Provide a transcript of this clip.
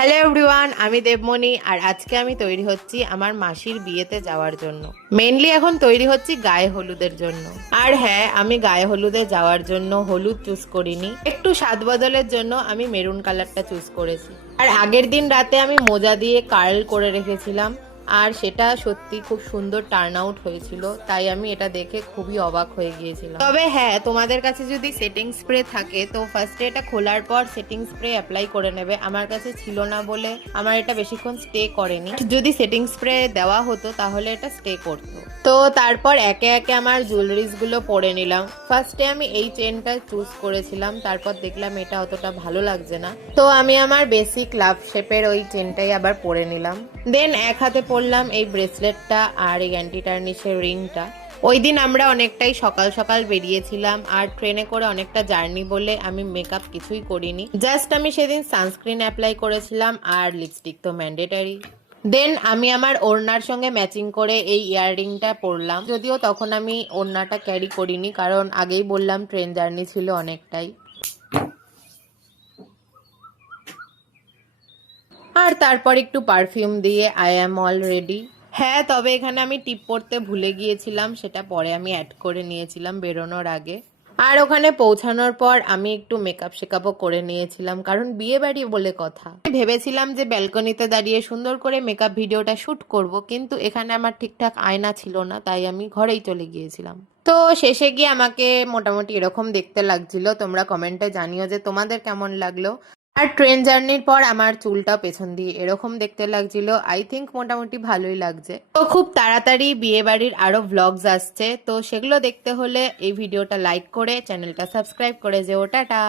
Hello everyone, আমি দেবমণি আর আজকে আমি তৈরি হচ্ছি আমার মাসির বিয়েতে যাওয়ার জন্য। মেইনলি এখন তৈরি হচ্ছি গায়ে হলুদের জন্য। আর হ্যাঁ, আমি গায়ে হলুদে যাওয়ার জন্য হলুদ চুজ করিনি, একটু স্বাদ বদলের জন্য আমি মেরুন কালারটা চুজ করেছি। আর আগের দিন রাতে আমি মোজা দিয়ে কার্ল করে রেখেছিলাম, আর সেটা সত্যি খুব সুন্দর টার্ন আউট হয়েছিল, তাই আমি এটা দেখে খুবই অবাক হয়ে গিয়েছিলাম। তবে হ্যাঁ, তোমাদের কাছে যদি সেটিং স্প্রে থাকে তো ফার্স্টে এটা খোলার পর সেটিং স্প্রে অ্যাপ্লাই করে নেবে। আমার কাছে ছিল না বলে আমার এটা বেশিক্ষণ স্টে করেনি। যদি সেটিং স্প্রে দেওয়া হতো তাহলে এটা স্টে করতো। তো তারপর একে একে আমার জুয়েলারিজ গুলো পরে নিলাম। ফার্স্টে আমি এই চেনটা চুজ করেছিলাম, তারপর দেখলাম এটা অতটা ভালো লাগছে না, তো আমি আমার বেসিক লাভ শেপের ওই চেনটাই আবার পরে নিলাম। দেন এক হাতে পরলাম এই ব্রেসলেটটা আর এই অ্যান্টি টার্নিশের রিংটা। ওই দিন আমরা অনেকটাই সকাল সকাল বেরিয়েছিলাম আর ট্রেনে করে অনেকটা জার্নি বলে আমি মেকআপ কিছুই করিনি, জাস্ট আমি সেদিন সানস্ক্রিন অ্যাপ্লাই করেছিলাম আর লিপস্টিক তো ম্যান্ডেটারি। দেন আমি আমার ওড়নার সঙ্গে ম্যাচিং করে এই ইয়াররিংটা পরলাম, যদিও তখন আমি ওড়নাটা ক্যারি করিনি কারণ আগেই বললাম ট্রেন জার্নি ছিল অনেকটাই। আর তারপর একটু পারফিউম দিয়ে আই অ্যাম অল রেডি। হ্যাঁ, তবে এখানে আমি টিপ পরতে ভুলে গিয়েছিলাম, সেটা পরে আমি অ্যাড করে নিয়েছিলাম বেরোনোর আগে। আর ওখানে পৌঁছানোর পর আমি একটু মেকআপ শেকআপও করে নিয়েছিলাম, কারণ বিয়ে বাড়ি বলে কথা। আমি ভেবেছিলাম যে ব্যালকনিতে দাঁড়িয়ে সুন্দর করে মেকআপ ভিডিওটা শুট করব, কিন্তু এখানে আমার ঠিকঠাক আয়না ছিল না, তাই আমি ঘরেই চলে গিয়েছিলাম। তো শেষে গিয়ে আমাকে মোটামুটি এরকম দেখতে লাগছিল। তোমরা কমেন্টে জানিও যে তোমাদের কেমন লাগলো। আর ট্রেন জার্নির পর আমার চুলটা পেছন দিয়ে এরকম দেখতে লাগছিল। আই থিঙ্ক মোটামুটি ভালোই লাগছে। তো খুব তাড়াতাড়ি বিয়ে বাড়ির আরো ভ্লগস আসছে, তো সেগুলো দেখতে হলে এই ভিডিওটা লাইক করে চ্যানেলটা সাবস্ক্রাইব করে যেও। টাটা।